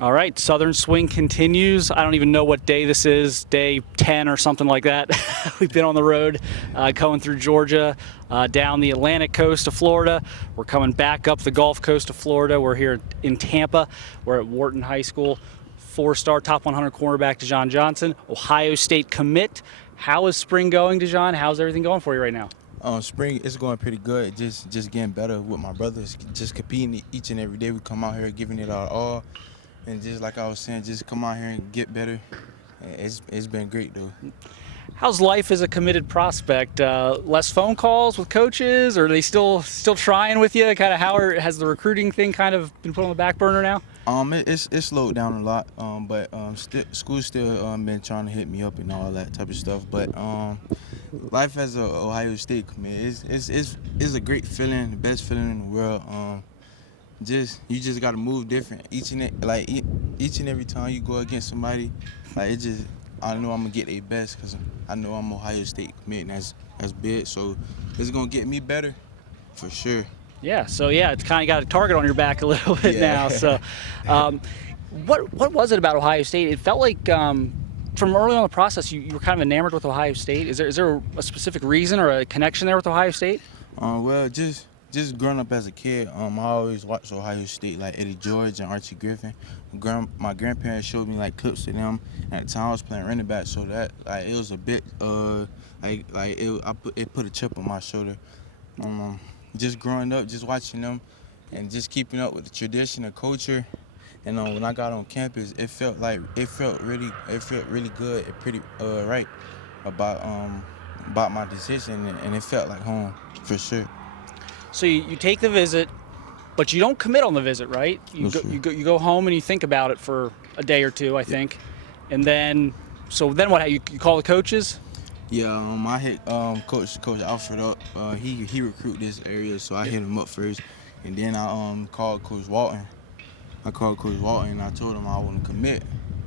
All right, Southern Swing continues. I don't even know what day this is, day 10 or something like that. We've been on the road going through Georgia, down the Atlantic coast of Florida. We're coming back up the Gulf Coast of Florida. We're here in Tampa. We're at Wharton High School. Four-star top 100 cornerback Dijon Johnson, Ohio State commit. How is spring going, Dijon? How's everything going for you right now? Spring is going pretty good. Just getting better with my brothers. Just competing each and every day. We come out here giving it our all, and just like I was saying, just come out here and get better. It's been great though. How's life as a committed prospect? Less phone calls with coaches, or are they still trying with you? Kind of has the recruiting thing kind of been put on the back burner now? It's slowed down a lot. But school's still been trying to hit me up and all that type of stuff. But life as a Ohio State commit is a great feeling, the best feeling in the world. You just gotta move different each and every time you go against somebody. I know I'm gonna get their best because I know I'm Ohio State commit, and that's big. So it's gonna get me better for sure. Yeah, so it's kind of got a target on your back a little bit now. So, what was it about Ohio State? It felt like from early on in the process, you were kind of enamored with Ohio State. Is there a specific reason or a connection there with Ohio State? Well, just growing up as a kid, I always watched Ohio State, like Eddie George and Archie Griffin. My grandparents showed me like clips of them. At the time, I was playing running back, so that it was a bit it put a chip on my shoulder. Just growing up, just watching them, and just keeping up with the tradition and culture. And when I got on campus, it felt really good and pretty right about my decision, and it felt like home for sure. So you take the visit, but you don't commit on the visit, right? You go home and you think about it for a day or two, I think, and then what? You call the coaches? Yeah, I hit Coach Alfred up. He recruited this area, so I hit him up first, and then I called Coach Walton. I called Coach Walton and I told him I want to commit.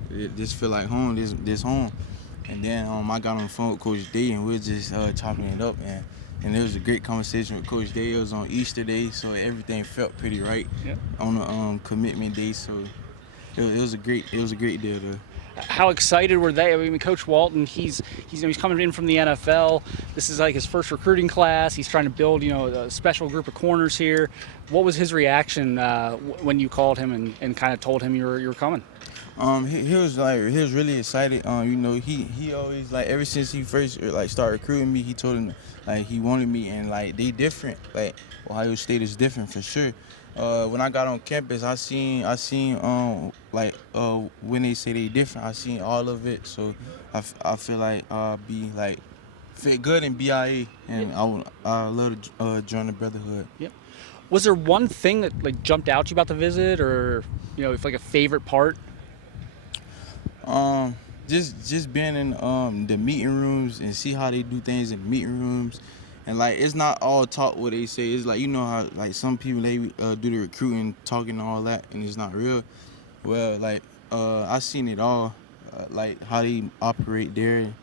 This feel like home. This home. And then I got on the phone with Coach Day, and we were just chopping it up, and it was a great conversation with Coach Day. It was on Easter Day, so everything felt pretty right on the commitment day. So it was a great deal though. How excited were they? I mean, Coach Walton, he's coming in from the NFL. This is like his first recruiting class. He's trying to build, a special group of corners here. What was his reaction when you called him and kind of told him you were coming? He was really excited. He always ever since he first started recruiting me, he told him he wanted me, and they different. Ohio State is different for sure. When I got on campus, I seen when they say they different, I seen all of it. So I feel like I'll be fit good in BIA, and I love to join the Brotherhood. Yep. Was there one thing that jumped out to you about the visit, or if a favorite part? Just being in the meeting rooms and see how they do things in meeting rooms, and it's not all talk what they say. It's how some people they do the recruiting, talking and all that, and it's not real. Well, I seen it all, how they operate there,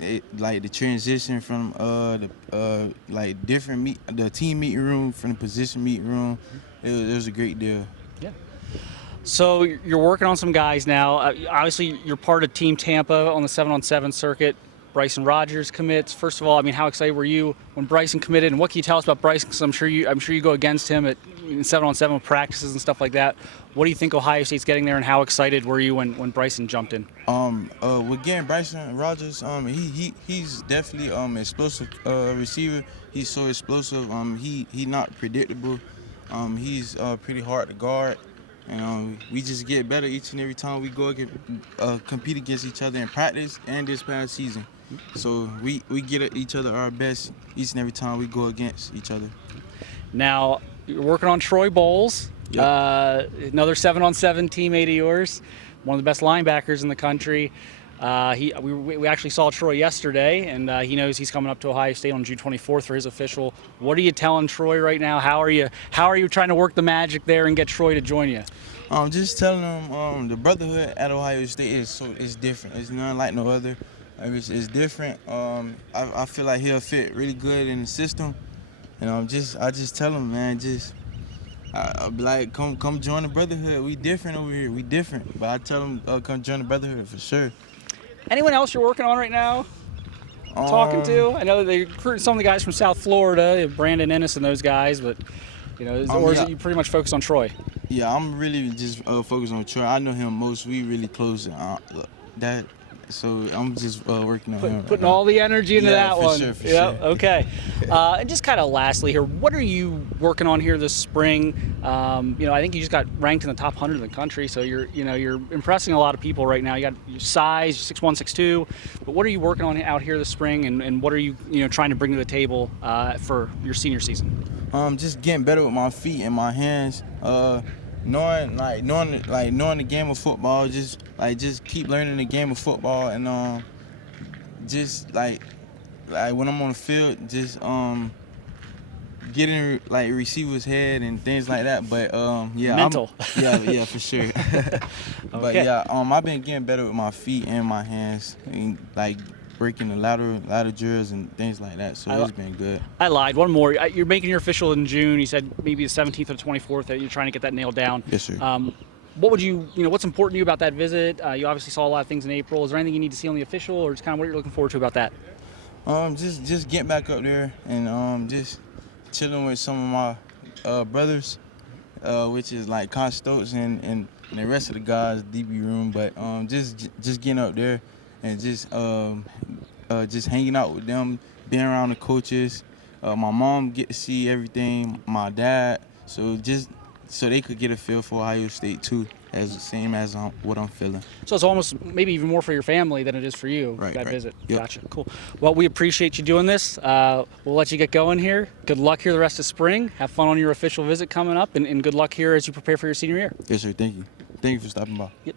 the transition from the team meeting room from the position meeting room. It was a great deal. Yeah. So you're working on some guys now. Obviously, you're part of Team Tampa on the 7-on-7 circuit. Bryson Rodgers commits. First of all, how excited were you when Bryson committed, and what can you tell us about Bryson? Because I'm sure you go against him in 7-on-7 practices and stuff like that. What do you think Ohio State's getting there, and how excited were you when Bryson jumped in? With getting Bryson Rodgers, he's definitely explosive receiver. He's so explosive. He not predictable. He's pretty hard to guard. And we just get better each and every time we go compete against each other in practice and this past season. So we get at each other our best each and every time we go against each other. Now, you're working on Troy Bowles, Yep. Another 7-on-7 teammate of yours, one of the best linebackers in the country. We actually saw Troy yesterday, and he knows he's coming up to Ohio State on June 24th for his official. What are you telling Troy right now? How are you trying to work the magic there and get Troy to join you? Just telling them the Brotherhood at Ohio State is different. It's none like no other. It's different. I feel like he'll fit really good in the system, and I just tell him, man, I'll be like, come join the Brotherhood. We different over here. We different. But I tell them, come join the Brotherhood for sure. Anyone else you're working on right now? Talking Um, to? I know they recruited some of the guys from South Florida, Brandon Ennis and those guys, but or is yeah, it you pretty much focused on Troy? yeah, I'm really just focused on Troy. I know him most. We really close. That. So I'm just working on him right Putting now. all the energy into Yeah, that for one. sure, for Yeah. sure. Okay. And just kind of lastly here, what are you working on here this spring? I think you just got ranked in the top 100 in the country, so you're impressing a lot of people right now. You got your size, 6'1", 6'2", but what are you working on out here this spring, and what are you trying to bring to the table for your senior season? Just getting better with my feet and my hands. Knowing the game of football. Just keep learning the game of football, and just like when I'm on the field, just getting like receiver's head and things like that. But yeah, Mental. yeah, for sure. But Okay. yeah, I've been getting better with my feet and my hands, and like breaking the ladder drills and things like that. So it's been good. I lied. One more. You're making your official in June. You said maybe the 17th or the 24th that you're trying to get that nailed down. Yes, sir. What would what's important to you about that visit? You obviously saw a lot of things in April. Is there anything you need to see on the official, or just kind of what you're looking forward to about that? Just getting back up there and just chilling with some of my brothers, which is like Con Stokes and the rest of the guys, DB room. But just getting up there and just hanging out with them, being around the coaches. My mom get to see everything. My dad, so they could get a feel for Ohio State too, as the same as what I'm feeling. So it's almost maybe even more for your family than it is for you, Right, that right. visit. Yep. Gotcha. Cool. Well, we appreciate you doing this. We'll let you get going here. Good luck here the rest of spring. Have fun on your official visit coming up, and good luck here as you prepare for your senior year. Yes, sir. Thank you. Thank you for stopping by. Yep.